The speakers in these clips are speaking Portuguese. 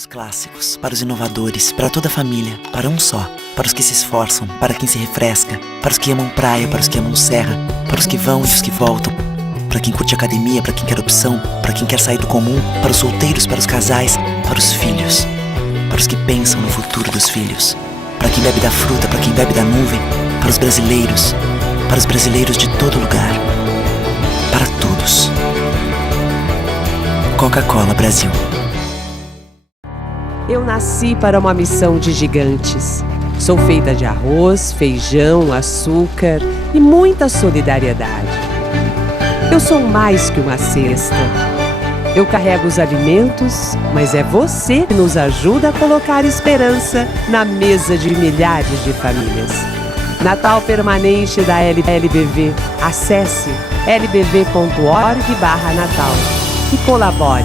os clássicos, para os inovadores, para toda a família, para um só, para os que se esforçam, para quem se refresca, para os que amam praia, para os que amam serra, para os que vão e os que voltam, para quem curte academia, para quem quer opção, para quem quer sair do comum, para os solteiros, para os casais, para os filhos, para os que pensam no futuro dos filhos, para quem bebe da fruta, para quem bebe da nuvem, para os brasileiros de todo lugar, para todos. Coca-Cola Brasil. Eu nasci para uma missão de gigantes. Sou feita de arroz, feijão, açúcar e muita solidariedade. Eu sou mais que uma cesta. Eu carrego os alimentos, mas é você que nos ajuda a colocar esperança na mesa de milhares de famílias. Natal permanente da LBV. Acesse lbv.org/natal e colabore.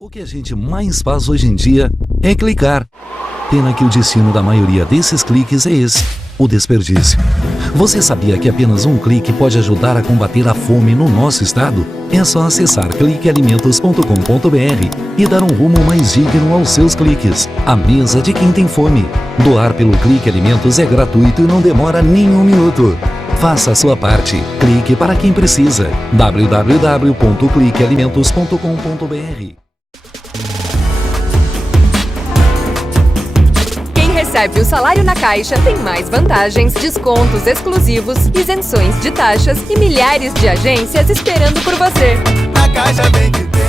O que a gente mais faz hoje em dia é clicar. Pena que o destino da maioria desses cliques é esse, o desperdício. Você sabia que apenas um clique pode ajudar a combater a fome no nosso estado? É só acessar cliquealimentos.com.br e dar um rumo mais digno aos seus cliques. A mesa de quem tem fome. Doar pelo Clique Alimentos é gratuito e não demora nem um minuto. Faça a sua parte. Clique para quem precisa. www.cliquealimentos.com.br. Recebe o salário na Caixa tem mais vantagens, descontos exclusivos, isenções de taxas e milhares de agências esperando por você. A Caixa vem que tem.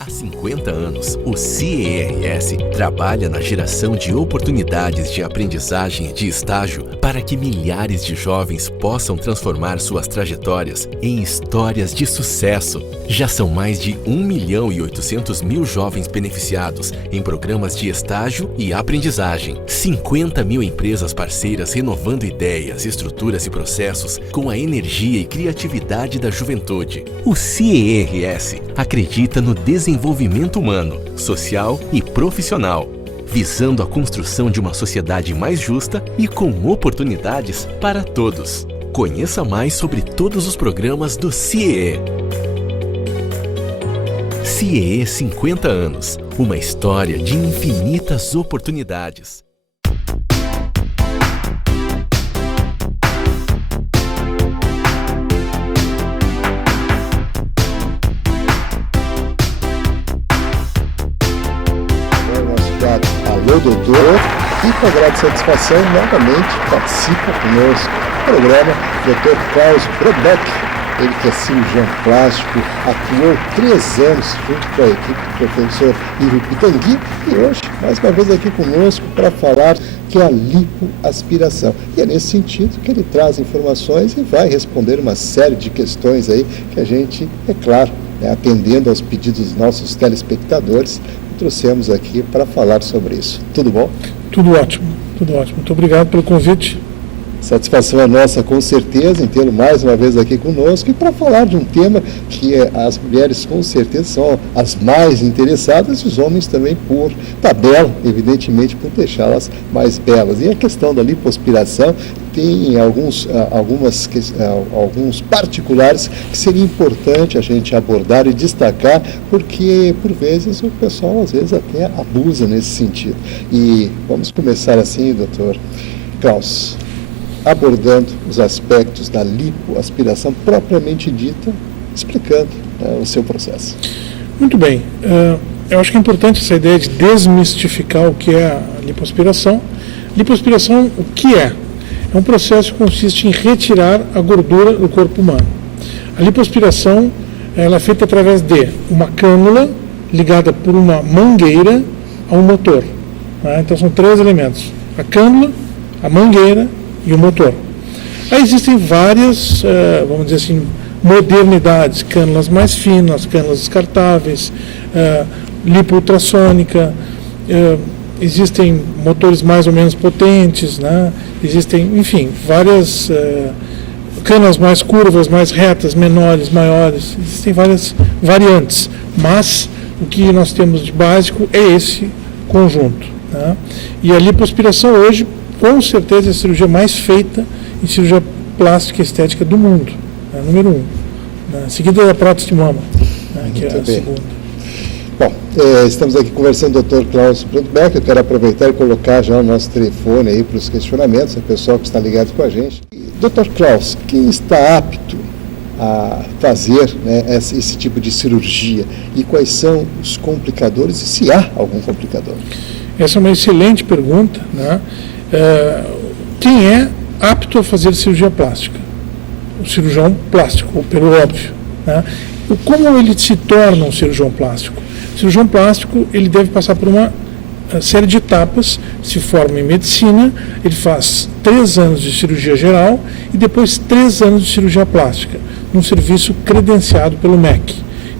Há 50 anos, o CIERS trabalha na geração de oportunidades de aprendizagem e de estágio para que milhares de jovens possam transformar suas trajetórias em histórias de sucesso. Já são mais de 1.800.000 jovens beneficiados em programas de estágio e aprendizagem. 50 mil empresas parceiras renovando ideias, estruturas e processos com a energia e criatividade da juventude. O CIERS acredita no desenvolvimento humano, social e profissional, visando a construção de uma sociedade mais justa e com oportunidades para todos. Conheça mais sobre todos os programas do CIE. CIE 50 anos, uma história de infinitas oportunidades. Alô, doutor, e com grande satisfação, novamente participa conosco do programa o Dr. Klaus Brobeck, ele que é cirurgião plástico, atuou 3 anos junto com a equipe do professor Ivo Pitangui e hoje, mais uma vez aqui conosco para falar que é a lipoaspiração. E é nesse sentido que ele traz informações e vai responder uma série de questões aí que a gente, é claro, atendendo aos pedidos dos nossos telespectadores, trouxemos aqui para falar sobre isso. Tudo bom? Tudo ótimo, tudo ótimo. Muito obrigado pelo convite. Satisfação é nossa, com certeza, em tê-lo mais uma vez aqui conosco e para falar de um tema que as mulheres com certeza são as mais interessadas e os homens também por tabela, evidentemente por deixá-las mais belas. E a questão da lipoaspiração tem alguns particulares que seria importante a gente abordar e destacar, porque por vezes o pessoal às vezes até abusa nesse sentido. E vamos começar assim, doutor Klaus, abordando os aspectos da lipoaspiração propriamente dita, explicando o seu processo. Muito bem. Eu acho que é importante essa ideia de desmistificar o que é a lipoaspiração. Lipoaspiração, o que é? É um processo que consiste em retirar a gordura do corpo humano. A lipoaspiração ela é feita através de uma cânula ligada por uma mangueira a um motor. Então são 3 elementos: a cânula, a mangueira e o motor. Aí existem várias, vamos dizer assim, modernidades, cânulas mais finas, cânulas descartáveis, lipo ultrassônica, existem motores mais ou menos potentes, né? Existem, enfim, várias cânulas mais curvas, mais retas, menores, maiores, existem várias variantes, mas o que nós temos de básico é esse conjunto, né? E a lipoaspiração hoje, com certeza, é a cirurgia mais feita em cirurgia plástica e estética do mundo, né? Número 1, né? Seguida da prótese de mama, né? Que é a segunda. Bom, estamos aqui conversando com o Dr. Klaus Brudbeck. Eu quero aproveitar e colocar já o nosso telefone aí para os questionamentos, o pessoal que está ligado com a gente. Dr. Klaus, quem está apto a fazer, né, esse tipo de cirurgia e quais são os complicadores e se há algum complicador? Essa é uma excelente pergunta, né? Quem é apto a fazer cirurgia plástica? O cirurgião plástico, pelo óbvio, né? Como ele se torna um cirurgião plástico? O cirurgião plástico, ele deve passar por uma série de etapas, se forma em medicina, ele faz 3 anos de cirurgia geral e depois 3 anos de cirurgia plástica, num serviço credenciado pelo MEC.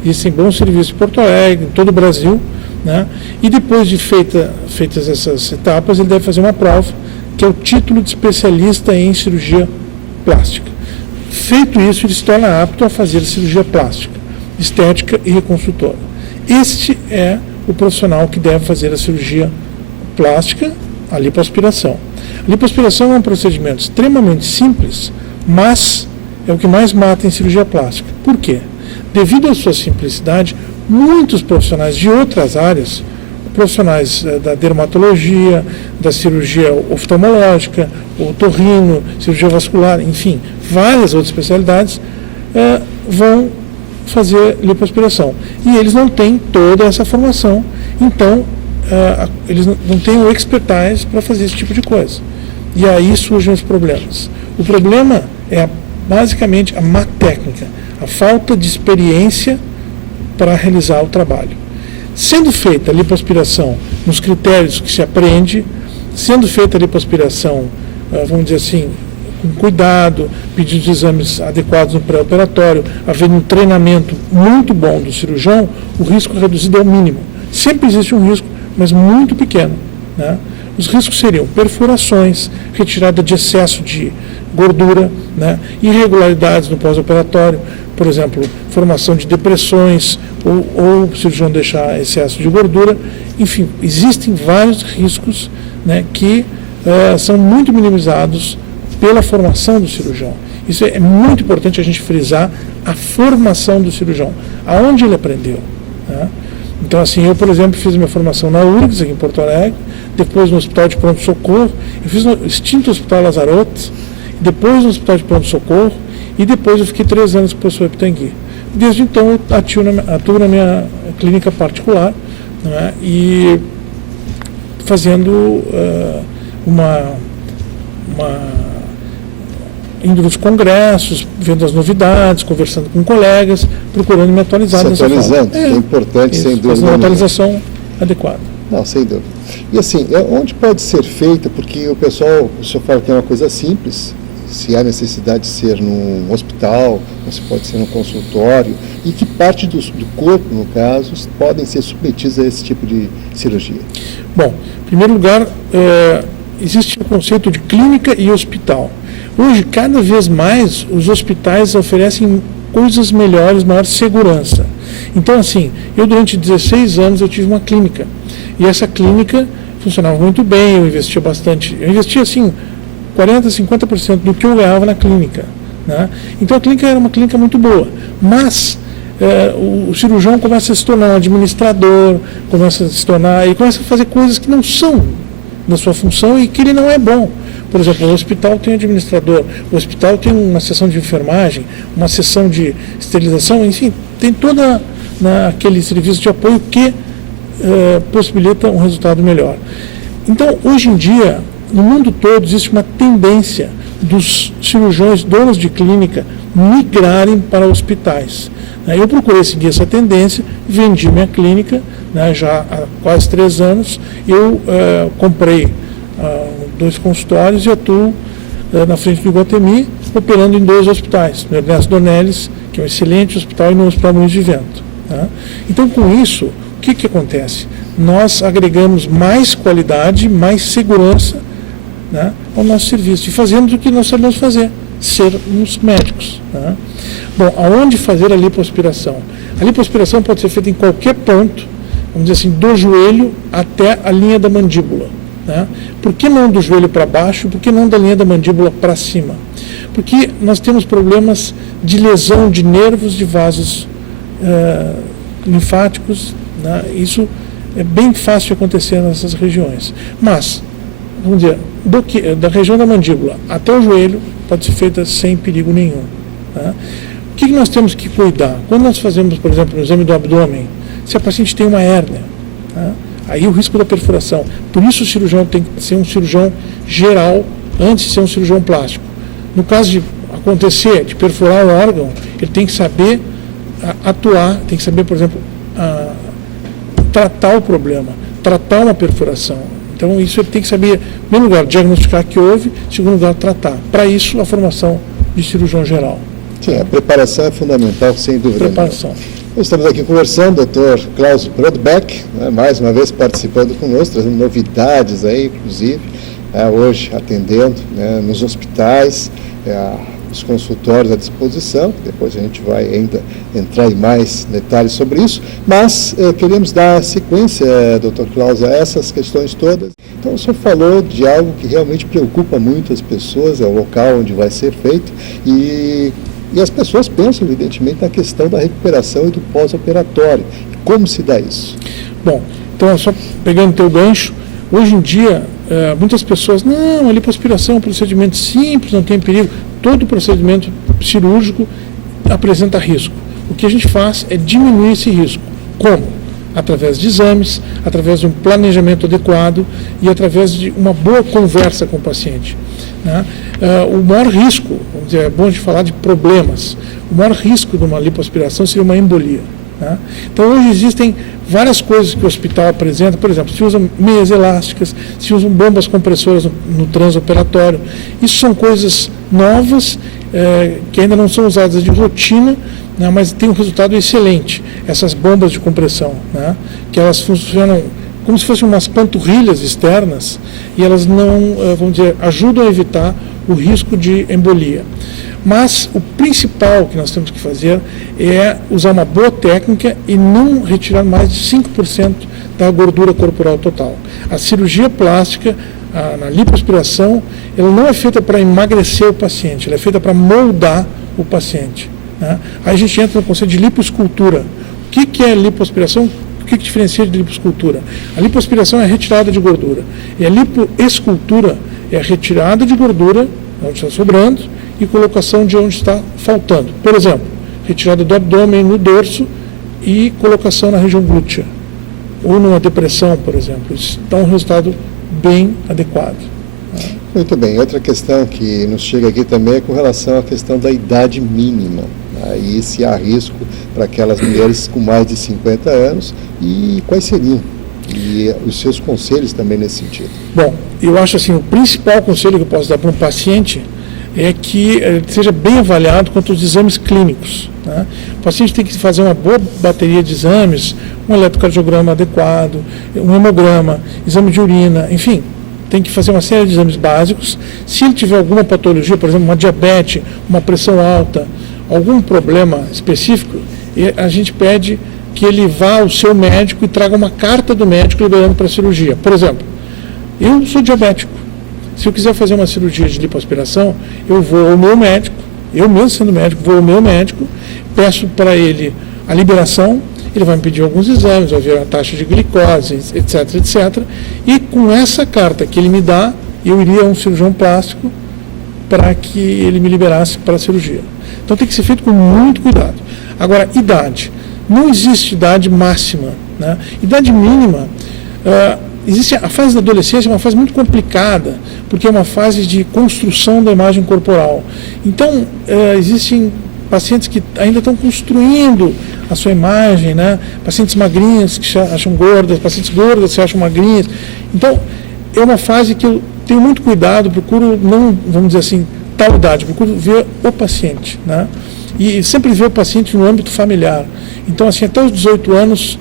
Existem bons serviços em Porto Alegre, em todo o Brasil, né? E depois de feitas essas etapas, ele deve fazer uma prova, que é o título de especialista em cirurgia plástica. Feito isso, ele se torna apto a fazer cirurgia plástica, estética e reconstrutora. Este é o profissional que deve fazer a cirurgia plástica, a lipoaspiração. A lipoaspiração é um procedimento extremamente simples, mas é o que mais mata em cirurgia plástica. Por quê? Devido à sua simplicidade, muitos profissionais de outras áreas, profissionais da dermatologia, da cirurgia oftalmológica, otorrino, cirurgia vascular, enfim, várias outras especialidades, vão fazer lipoaspiração. E eles não têm toda essa formação, então eles não têm o expertise para fazer esse tipo de coisa. E aí surgem os problemas. O problema é basicamente a má técnica, a falta de experiência para realizar o trabalho. Sendo feita a lipoaspiração nos critérios que se aprende, sendo feita a lipoaspiração, vamos dizer assim, com cuidado, pedindo exames adequados no pré-operatório, havendo um treinamento muito bom do cirurgião, o risco reduzido ao mínimo. Sempre existe um risco, mas muito pequeno, né? Os riscos seriam perfurações, retirada de excesso de gordura, né? Irregularidades no pós-operatório, por exemplo, formação de depressões, ou o cirurgião deixar excesso de gordura. Enfim, existem vários riscos, né, que são muito minimizados pela formação do cirurgião. Isso é muito importante a gente frisar, a formação do cirurgião, aonde ele aprendeu, né? Então, assim, eu, por exemplo, fiz minha formação na URGS, aqui em Porto Alegre, depois no Hospital de Pronto-Socorro, eu fiz no extinto Hospital Lazarote, depois no Hospital de Pronto-Socorro, e depois eu fiquei 3 anos com o professor Pitangui. Desde então, eu atuo na minha clínica particular, né, e fazendo indo nos congressos, vendo as novidades, conversando com colegas, procurando me atualizar. Se atualizando, é importante, sem dúvida. Fazer uma atualização adequada. Não, sem dúvida. E assim, onde pode ser feita, porque o senhor fala que é uma coisa simples, se há necessidade de ser num hospital, ou se pode ser num consultório, e que parte do corpo, no caso, podem ser submetidos a esse tipo de cirurgia? Bom, em primeiro lugar, existe o conceito de clínica e hospital. Hoje, cada vez mais, os hospitais oferecem coisas melhores, maior segurança. Então, assim, eu durante 16 anos eu tive uma clínica. E essa clínica funcionava muito bem, eu investia bastante. Eu investia, assim, 40%, 50% do que eu ganhava na clínica, né? Então, a clínica era uma clínica muito boa. Mas o cirurgião começa a se tornar um administrador, começa a fazer coisas que não são da sua função e que ele não é bom. Por exemplo, o hospital tem administrador, o hospital tem uma seção de enfermagem, uma seção de esterilização, enfim, tem toda aquele serviço de apoio que possibilita um resultado melhor. Então, hoje em dia, no mundo todo, existe uma tendência dos cirurgiões, donos de clínica, migrarem para hospitais. Eu procurei seguir essa tendência, vendi minha clínica, né, já há quase 3 anos, eu comprei 2 consultórios e atuo na frente do Iguatemi, operando em 2 hospitais, no Ernesto Dornelles, que é um excelente hospital, e no Hospital Moinhos de Vento, né? Então, com isso, o que acontece? Nós agregamos mais qualidade, mais segurança, né, ao nosso serviço, e fazemos o que nós sabemos fazer, sermos médicos, né? Bom, aonde fazer a lipoaspiração? A lipoaspiração pode ser feita em qualquer ponto, vamos dizer assim, do joelho até a linha da mandíbula. Né? Por que não do joelho para baixo? Por que não da linha da mandíbula para cima? Porque nós temos problemas de lesão de nervos, de vasos linfáticos, né? Isso é bem fácil de acontecer nessas regiões. Mas, vamos dizer, da região da mandíbula até o joelho pode ser feita sem perigo nenhum. Né? O que nós temos que cuidar? Quando nós fazemos, por exemplo, o exame do abdômen, se a paciente tem uma hérnia, né? Aí o risco da perfuração. Por isso o cirurgião tem que ser um cirurgião geral antes de ser um cirurgião plástico. No caso de acontecer, de perfurar o órgão, ele tem que saber atuar, tem que saber, por exemplo, tratar o problema, tratar uma perfuração. Então isso ele tem que saber, em primeiro lugar, diagnosticar que houve, em segundo lugar, tratar. Para isso, a formação de cirurgião geral. Sim, a preparação é fundamental, sem dúvida. Preparação. Estamos aqui conversando, Dr. Klaus Brodbeck, né, mais uma vez participando conosco, trazendo novidades aí, inclusive, hoje atendendo, né, nos hospitais, os consultórios à disposição, depois a gente vai ainda entrar em mais detalhes sobre isso, mas queremos dar sequência, Dr. Klaus, a essas questões todas. Então o senhor falou de algo que realmente preocupa muito as pessoas, é o local onde vai ser feito, e as pessoas pensam, evidentemente, na questão da recuperação e do pós-operatório. Como se dá isso? Bom, então, só pegando o teu gancho, hoje em dia, muitas pessoas, não, a lipoaspiração é um procedimento simples, não tem perigo. Todo procedimento cirúrgico apresenta risco. O que a gente faz é diminuir esse risco. Como? Através de exames, através de um planejamento adequado e através de uma boa conversa com o paciente. Né? O maior risco, vamos dizer, é bom de falar de problemas, o maior risco de uma lipoaspiração seria uma embolia. Né? Então hoje existem várias coisas que o hospital apresenta, por exemplo, se usam meias elásticas, se usam bombas compressoras no transoperatório. Isso são coisas novas, que ainda não são usadas de rotina, né, mas tem um resultado excelente, essas bombas de compressão, né, que elas funcionam como se fossem umas panturrilhas externas e elas não, vamos dizer, ajudam a evitar o risco de embolia. Mas o principal que nós temos que fazer é usar uma boa técnica e não retirar mais de 5% da gordura corporal total. A cirurgia plástica, na lipoaspiração, ela não é feita para emagrecer o paciente, ela é feita para moldar o paciente. Né? Aí a gente entra no conceito de lipoescultura. O que é lipoaspiração? O que diferencia de lipoescultura? A lipoaspiração é a retirada de gordura. E a lipoescultura é a retirada de gordura, onde está sobrando, e colocação de onde está faltando. Por exemplo, retirada do abdômen no dorso e colocação na região glútea. Ou numa depressão, por exemplo. Isso dá um resultado bem adequado. Muito bem. Outra questão que nos chega aqui também é com relação à questão da idade mínima. E se há risco para aquelas mulheres com mais de 50 anos e quais seriam? E os seus conselhos também nesse sentido. Bom, eu acho assim, o principal conselho que eu posso dar para um paciente é que seja bem avaliado quanto aos exames clínicos. Né? O paciente tem que fazer uma boa bateria de exames, um eletrocardiograma adequado, um hemograma, exame de urina, enfim, tem que fazer uma série de exames básicos. Se ele tiver alguma patologia, por exemplo, uma diabetes, uma pressão alta, algum problema específico, a gente pede que ele vá ao seu médico e traga uma carta do médico liberando para a cirurgia. Por exemplo, eu sou diabético. Se eu quiser fazer uma cirurgia de lipoaspiração, eu vou ao meu médico, eu mesmo sendo médico, vou ao meu médico, peço para ele a liberação, ele vai me pedir alguns exames, vai ver a taxa de glicose, etc, etc. E com essa carta que ele me dá, eu iria a um cirurgião plástico para que ele me liberasse para a cirurgia. Então tem que ser feito com muito cuidado. Agora, idade. Não existe idade máxima. Né? Idade mínima, existe a fase da adolescência, é uma fase muito complicada, porque é uma fase de construção da imagem corporal. Então, existem pacientes que ainda estão construindo a sua imagem, né? Pacientes magrinhas que se acham gordas, pacientes gordas que se acham magrinhas. Então, é uma fase que eu tenho muito cuidado, procuro não, vamos dizer assim, tal idade, procuro ver o paciente, né? E sempre ver o paciente no âmbito familiar. Então, assim, até os 18 anos,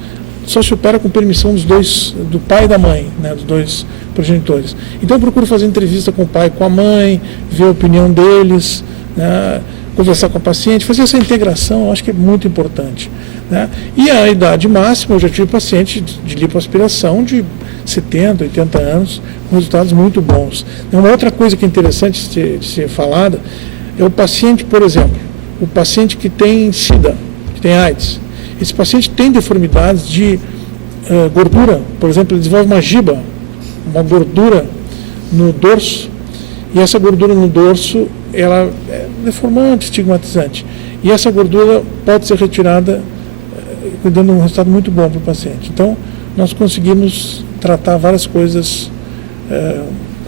só se opera com permissão dos dois, do pai e da mãe, né, dos dois progenitores. Então eu procuro fazer entrevista com o pai e com a mãe, ver a opinião deles, né, conversar com a paciente, fazer essa integração, eu acho que é muito importante, né? E a idade máxima, eu já tive paciente de lipoaspiração de 70, 80 anos, com resultados muito bons. Uma outra coisa que é interessante de ser falada é o paciente, por exemplo, o paciente que tem SIDA, que tem AIDS. Esse paciente tem deformidades de gordura, por exemplo, ele desenvolve uma giba, uma gordura no dorso, e essa gordura no dorso, ela é deformante, estigmatizante. E essa gordura pode ser retirada, dando um resultado muito bom para o paciente. Então, nós conseguimos tratar várias coisas,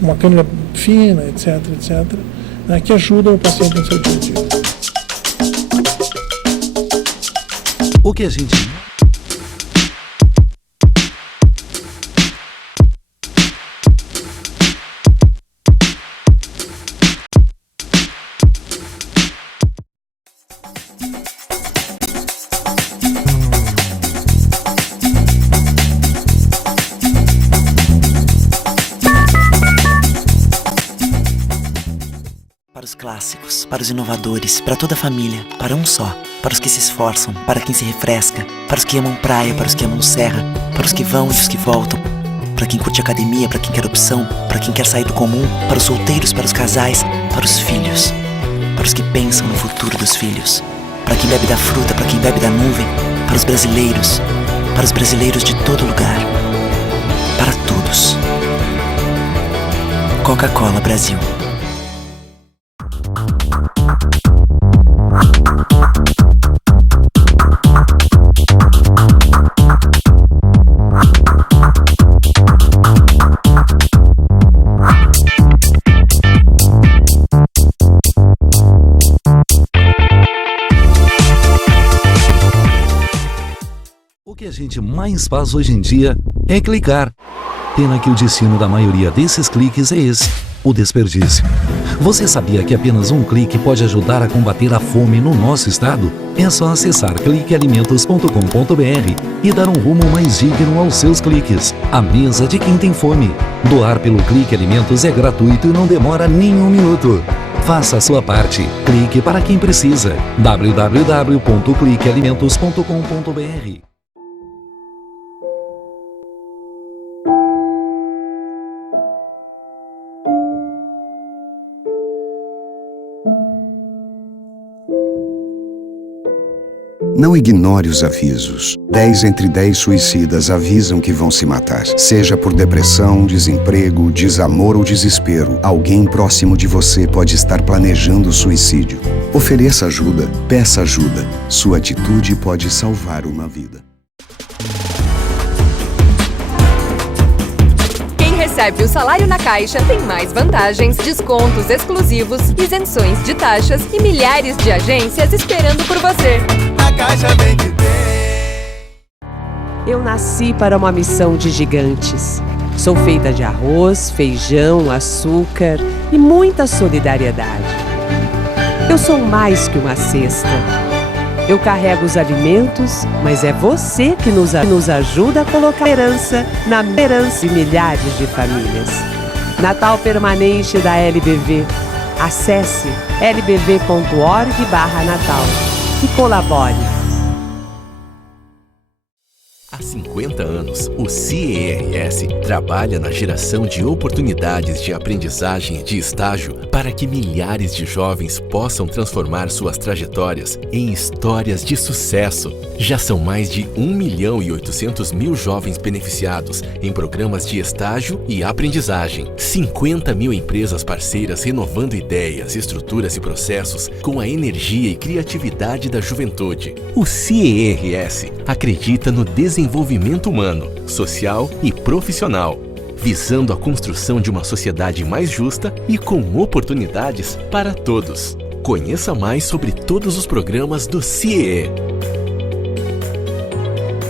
com uma cânula fina, etc., né, que ajudam o paciente no seu dia a dia. O que a gente... Para os clássicos, para os inovadores, para toda a família, para um só. Para os que se esforçam, para quem se refresca, para os que amam praia, para os que amam serra, para os que vão e os que voltam, para quem curte academia, para quem quer opção, para quem quer sair do comum, para os solteiros, para os casais, para os filhos, para os que pensam no futuro dos filhos, para quem bebe da fruta, para quem bebe da nuvem, para os brasileiros de todo lugar, para todos. Coca-Cola Brasil. O que a gente mais faz hoje em dia é clicar. Pena que o destino da maioria desses cliques é esse, o desperdício. Você sabia que apenas um clique pode ajudar a combater a fome no nosso estado? É só acessar cliquealimentos.com.br e dar um rumo mais digno aos seus cliques. A mesa de quem tem fome. Doar pelo Clique Alimentos é gratuito e não demora nem um minuto. Faça a sua parte. Clique para quem precisa. www.cliquealimentos.com.br. Não ignore os avisos. 10 entre 10 suicidas avisam que vão se matar. Seja por depressão, desemprego, desamor ou desespero, alguém próximo de você pode estar planejando suicídio. Ofereça ajuda, peça ajuda. Sua atitude pode salvar uma vida. Quem recebe o salário na Caixa tem mais vantagens, descontos exclusivos, isenções de taxas e milhares de agências esperando por você. A Caixa vem que tem. Eu nasci para uma missão de gigantes. Sou feita de arroz, feijão, açúcar e muita solidariedade. Eu sou mais que uma cesta. Eu carrego os alimentos, mas é você que nos ajuda a colocar herança na herança de milhares de famílias. Natal permanente da LBV. Acesse lbv.org/natal e colabore. Há 50 anos, o CERS trabalha na geração de oportunidades de aprendizagem e de estágio para que milhares de jovens possam transformar suas trajetórias em histórias de sucesso. Já são mais de 1.800.000 jovens beneficiados em programas de estágio e aprendizagem. 50 mil empresas parceiras renovando ideias, estruturas e processos com a energia e criatividade da juventude. O CERS acredita no desenvolvimento humano, social e profissional, visando a construção de uma sociedade mais justa e com oportunidades para todos. Conheça mais sobre todos os programas do CIEE.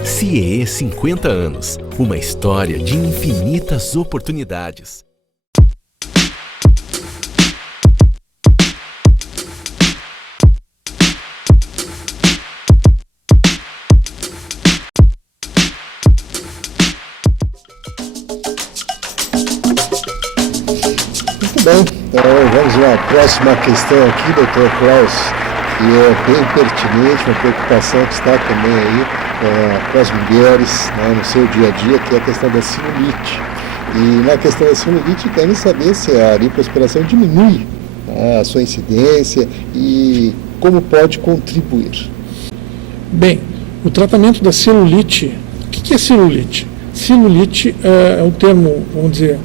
CIEE 50 anos, uma história de infinitas oportunidades. Muito bem, então vamos à próxima questão aqui, Dr. Klaus. que é bem pertinente, uma preocupação que está também aí com as mulheres, né, no seu dia a dia, que é a questão da celulite. E na questão da celulite, querem saber se a lipoaspiração diminui a sua incidência e como pode contribuir. Bem, o tratamento da celulite, o que é celulite? Celulite é um termo, vamos dizer,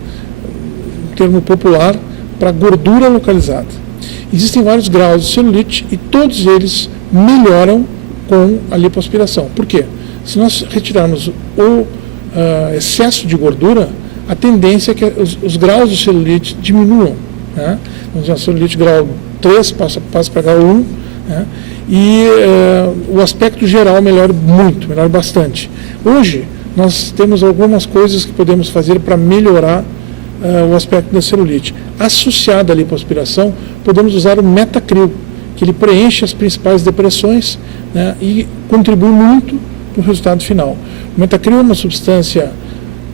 um termo popular para gordura localizada. Existem vários graus de celulite e todos eles melhoram com a lipoaspiração. Por quê? Se nós retirarmos o excesso de gordura, a tendência é que os graus de celulite diminuam. Né? Vamos dizer, a celulite grau 3 passa para grau 1, né? E o aspecto geral melhora muito, melhora bastante. Hoje, nós temos algumas coisas que podemos fazer para melhorar o aspecto da celulite. Associado à lipoaspiração, podemos usar o Metacril, que ele preenche as principais depressões, né, e contribui muito para o resultado final. O Metacril é uma substância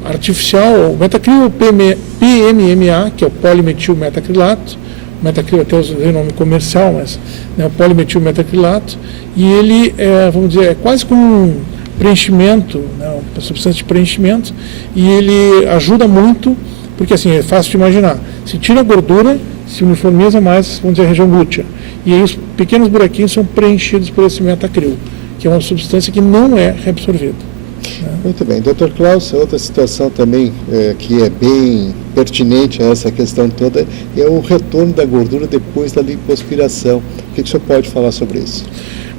artificial, o Metacril é o PMMA, que é o polimetilmetacrilato. O Metacril até o nome comercial, mas o polimetilmetacrilato, e ele vamos dizer, é quase como um preenchimento, né, uma substância de preenchimento, e ele ajuda muito, porque assim, é fácil de imaginar, se tira a gordura, se uniformiza mais, vamos dizer, a região glútea, e aí os pequenos buraquinhos são preenchidos por esse Metacril, que é uma substância que não é reabsorvida. Muito bem. Dr. Klaus, outra situação também que é bem pertinente a essa questão toda é o retorno da gordura depois da lipoaspiração. O que o senhor pode falar sobre isso?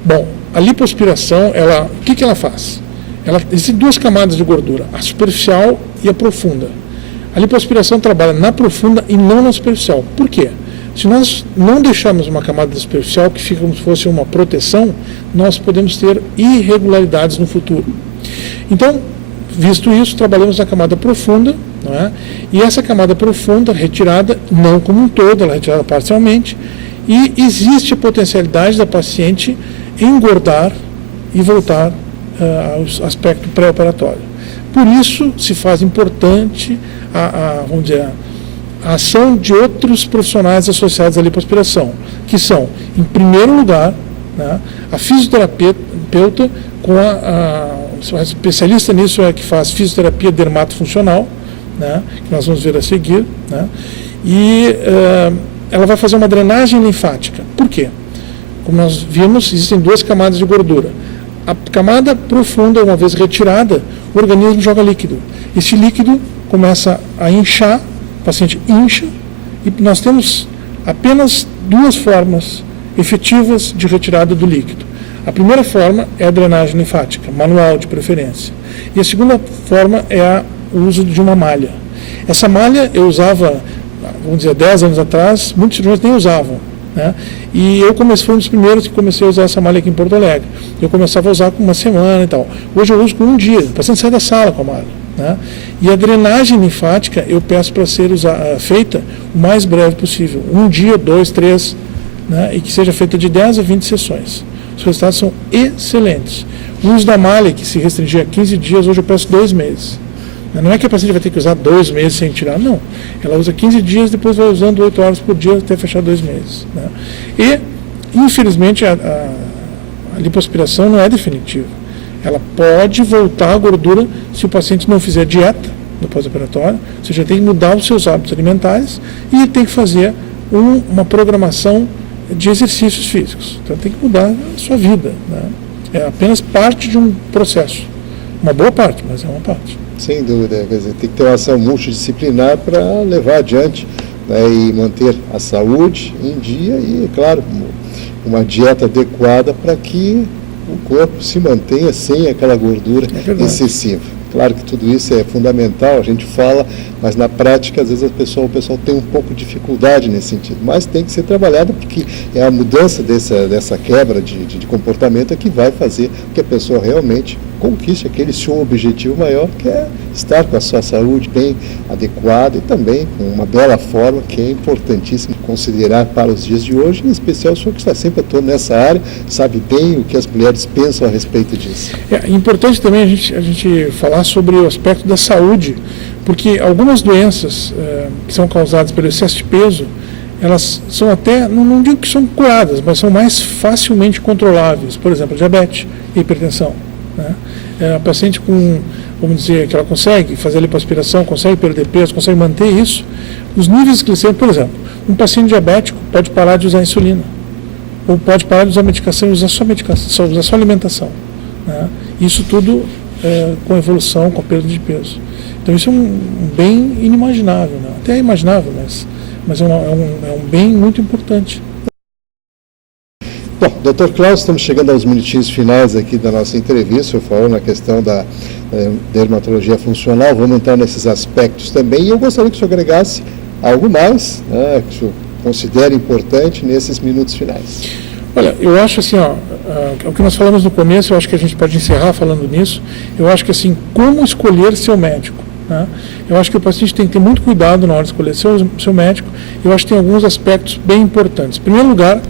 Bom, a lipoaspiração, o que ela faz? Existem duas camadas de gordura, a superficial e a profunda. A lipoaspiração trabalha na profunda e não na superficial. Por quê? Se nós não deixarmos uma camada superficial que fica como se fosse uma proteção, nós podemos ter irregularidades no futuro. Então, visto isso, trabalhamos na camada profunda, não é? E essa camada profunda, retirada, não como um todo, ela é retirada parcialmente, e existe a potencialidade da paciente engordar e voltar ao aspecto pré-operatório. Por isso, se faz importante vamos dizer, a ação de outros profissionais associados à lipoaspiração, que são, em primeiro lugar, né, a fisioterapeuta com a especialista nisso que faz fisioterapia dermatofuncional, né, que nós vamos ver a seguir, né, e ela vai fazer uma drenagem linfática. Por quê? Como nós vimos, existem duas camadas de gordura. A camada profunda, uma vez retirada, o organismo joga líquido. Esse líquido começa a inchar, o paciente incha, e nós temos apenas duas formas efetivas de retirada do líquido. A primeira forma é a drenagem linfática, manual de preferência. E a segunda forma é o uso de uma malha. Essa malha eu usava, vamos dizer, 10 anos atrás, muitos cirurgiões nem usavam, né? E eu fui um dos primeiros que comecei a usar essa malha aqui em Porto Alegre. Eu começava a usar com uma semana e tal. Hoje eu uso com um dia, o paciente sai da sala com a malha, né? E a drenagem linfática eu peço para ser feita o mais breve possível. 1 dia, 2, 3, né? E que seja feita de 10 a 20 sessões. Os resultados são excelentes. O uso da malha, que se restringia a 15 dias, hoje eu peço 2 meses. Não é que a paciente vai ter que usar 2 meses sem tirar, não. Ela usa 15 dias, depois vai usando 8 horas por dia até fechar 2 meses. Né? E, infelizmente, a lipoaspiração não é definitiva. Ela pode voltar à gordura se o paciente não fizer dieta no pós-operatório, ou seja, tem que mudar os seus hábitos alimentares e tem que fazer uma programação de exercícios físicos. Então tem que mudar a sua vida, né? É apenas parte de um processo. Uma boa parte, mas é uma parte. Sem dúvida, quer dizer, tem que ter uma ação multidisciplinar para levar adiante, né, e manter a saúde em dia e, claro, uma dieta adequada para que o corpo se mantenha sem aquela gordura excessiva. Claro que tudo isso é fundamental, a gente fala, mas na prática, às vezes, o pessoal tem um pouco de dificuldade nesse sentido. Mas tem que ser trabalhado, porque é a mudança dessa quebra de comportamento que vai fazer que a pessoa realmente conquiste aquele seu objetivo maior, que é estar com a sua saúde bem adequada e também com uma bela forma, que é importantíssimo considerar para os dias de hoje, em especial o senhor que está sempre atuando nessa área, sabe bem o que as mulheres pensam a respeito disso. É importante também a gente falar sobre o aspecto da saúde, porque algumas doenças que são causadas pelo excesso de peso, elas são até, não digo que são curadas, mas são mais facilmente controláveis. Por exemplo, diabetes e hipertensão, né? A paciente com, vamos dizer, que ela consegue fazer a lipoaspiração, consegue perder peso, consegue manter isso, os níveis glicêmicos, por exemplo, um paciente diabético pode parar de usar insulina, ou pode parar de usar medicação e usar só medicação, usar só alimentação, né? Isso tudo com evolução, com perda de peso. Então isso é um bem inimaginável, né? Até é imaginável, mas é um bem muito importante. Bom, Dr. Klaus, estamos chegando aos minutinhos finais aqui da nossa entrevista. Eu falo na questão da dermatologia funcional, vamos entrar nesses aspectos também, e eu gostaria que o senhor agregasse algo mais, né, que o senhor considera importante nesses minutos finais. Olha, eu acho assim, o que nós falamos no começo, eu acho que a gente pode encerrar falando nisso. Eu acho que assim, como escolher seu médico, né? Eu acho que o paciente tem que ter muito cuidado na hora de escolher seu médico. Eu acho que tem alguns aspectos bem importantes. Em primeiro lugar,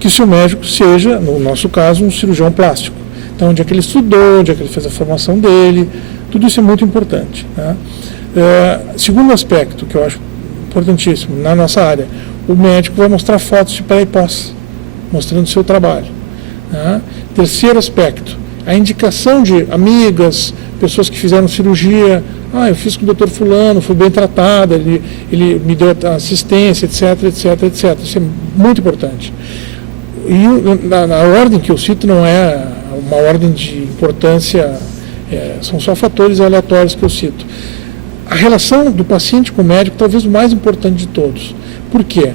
que o seu médico seja, no nosso caso, um cirurgião plástico. Então, onde é que ele estudou, onde é que ele fez a formação dele, tudo isso é muito importante, né? Segundo aspecto, que eu acho importantíssimo na nossa área, o médico vai mostrar fotos de pré e pós, mostrando o seu trabalho, né? Terceiro aspecto, a indicação de amigas, pessoas que fizeram cirurgia. Eu fiz com o doutor fulano, fui bem tratada, ele me deu assistência, etc, etc, etc. Isso é muito importante. E na ordem que eu cito não é uma ordem de importância, são só fatores aleatórios que eu cito. A relação do paciente com o médico talvez o mais importante de todos. Por quê?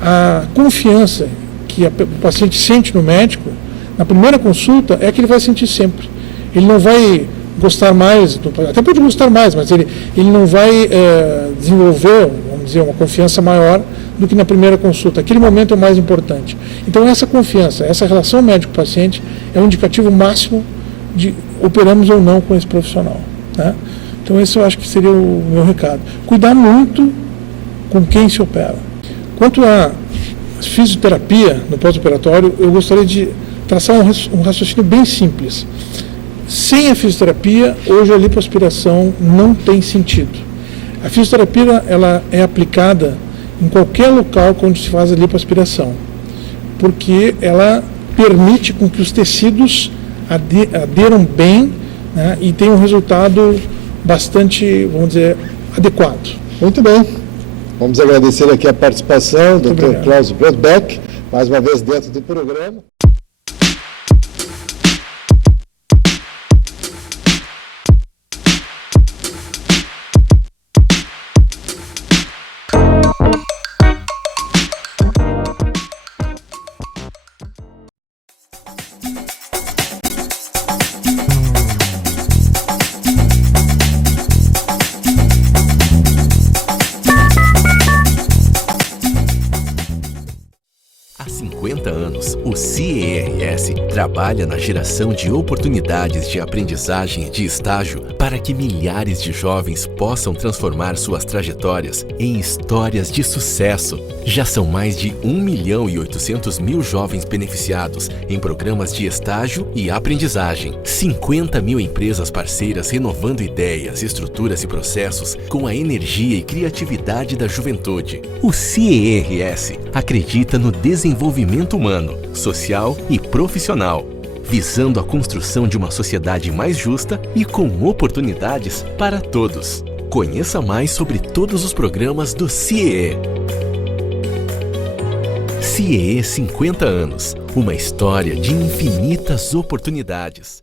A confiança que o paciente sente no médico, na primeira consulta, é que ele vai sentir sempre. Ele não vai gostar mais, até pode gostar mais, mas ele não vai desenvolver, vamos dizer, uma confiança maior do que na primeira consulta. Aquele momento é o mais importante. Então essa confiança, essa relação médico-paciente é um indicativo máximo de operamos ou não com esse profissional, né? Então esse eu acho que seria o meu recado. Cuidar muito com quem se opera. Quanto à fisioterapia no pós-operatório, eu gostaria de traçar um raciocínio bem simples. Sem a fisioterapia, hoje a lipoaspiração não tem sentido. A fisioterapia ela é aplicada em qualquer local onde se faz a lipoaspiração, porque ela permite com que os tecidos aderam bem, né, e tenham um resultado bastante, vamos dizer, adequado. Muito bem. Vamos agradecer aqui a participação do Dr. Klaus Brodbeck, mais uma vez dentro do programa. Há 50 anos, o CERS trabalha na geração de oportunidades de aprendizagem e de estágio para que milhares de jovens possam transformar suas trajetórias em histórias de sucesso. Já são mais de 1.800.000 jovens beneficiados em programas de estágio e aprendizagem. 50 mil empresas parceiras renovando ideias, estruturas e processos com a energia e criatividade da juventude. O CERS acredita no desenvolvimento humano, social e profissional, visando a construção de uma sociedade mais justa e com oportunidades para todos. Conheça mais sobre todos os programas do CIEE. CIEE 50 anos, uma história de infinitas oportunidades.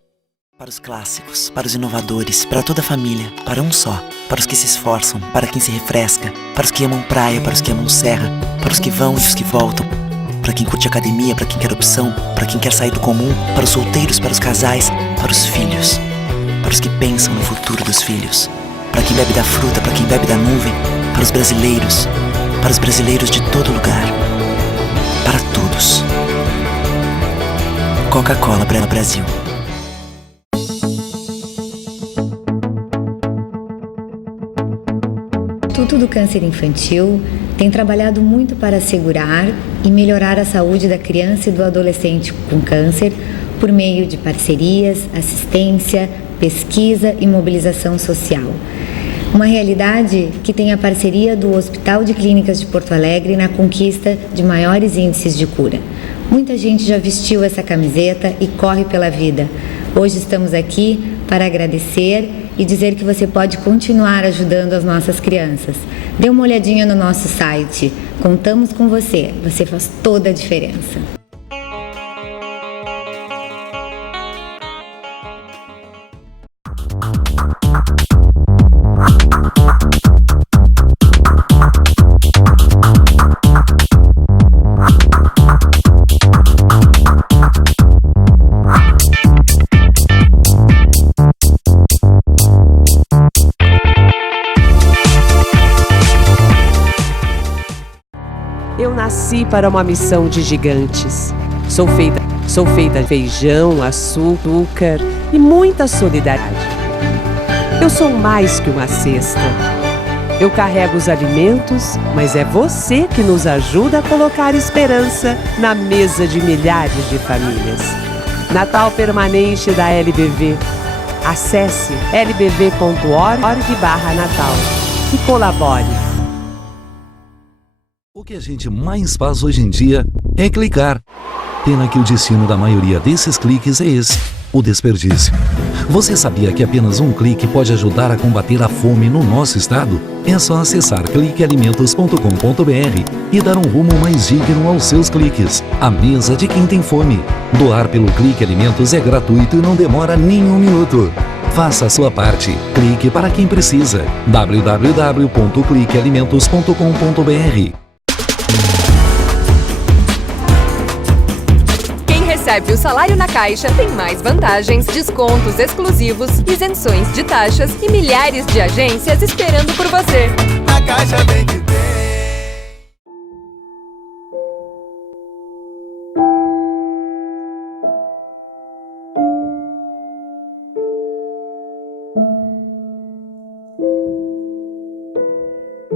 Para os clássicos, para os inovadores, para toda a família, para um só. Para os que se esforçam, para quem se refresca, para os que amam praia, para os que amam serra, para os que vão e os que voltam, para quem curte academia, para quem quer opção, para quem quer sair do comum, para os solteiros, para os casais, para os filhos, para os que pensam no futuro dos filhos, para quem bebe da fruta, para quem bebe da nuvem, para os brasileiros de todo lugar, para todos. Coca-Cola Brasil. O Instituto do Câncer Infantil tem trabalhado muito para assegurar e melhorar a saúde da criança e do adolescente com câncer por meio de parcerias, assistência, pesquisa e mobilização social. Uma realidade que tem a parceria do Hospital de Clínicas de Porto Alegre na conquista de maiores índices de cura. Muita gente já vestiu essa camiseta e corre pela vida. Hoje estamos aqui para agradecer e dizer que você pode continuar ajudando as nossas crianças. Dê uma olhadinha no nosso site. Contamos com você. Você faz toda a diferença. Eu nasci para uma missão de gigantes. Sou feita de feijão, açúcar e muita solidariedade. Eu sou mais que uma cesta. Eu carrego os alimentos, mas é você que nos ajuda a colocar esperança na mesa de milhares de famílias. Natal permanente da LBV. Acesse lbv.org/natal e colabore. O que a gente mais faz hoje em dia é clicar. Pena que o destino da maioria desses cliques é esse, o desperdício. Você sabia que apenas um clique pode ajudar a combater a fome no nosso estado? É só acessar cliquealimentos.com.br e dar um rumo mais digno aos seus cliques. A mesa de quem tem fome. Doar pelo Clique Alimentos é gratuito e não demora nem um minuto. Faça a sua parte. Clique para quem precisa. www.cliquealimentos.com.br. Recebe o salário na Caixa, tem mais vantagens, descontos exclusivos, isenções de taxas e milhares de agências esperando por você. Na Caixa vem que tem.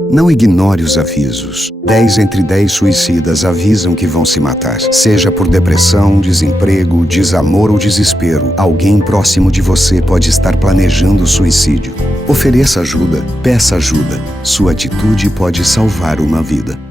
Não ignore os avisos. 10 entre 10 suicidas avisam que vão se matar. Seja por depressão, desemprego, desamor ou desespero, alguém próximo de você pode estar planejando suicídio. Ofereça ajuda, peça ajuda. Sua atitude pode salvar uma vida.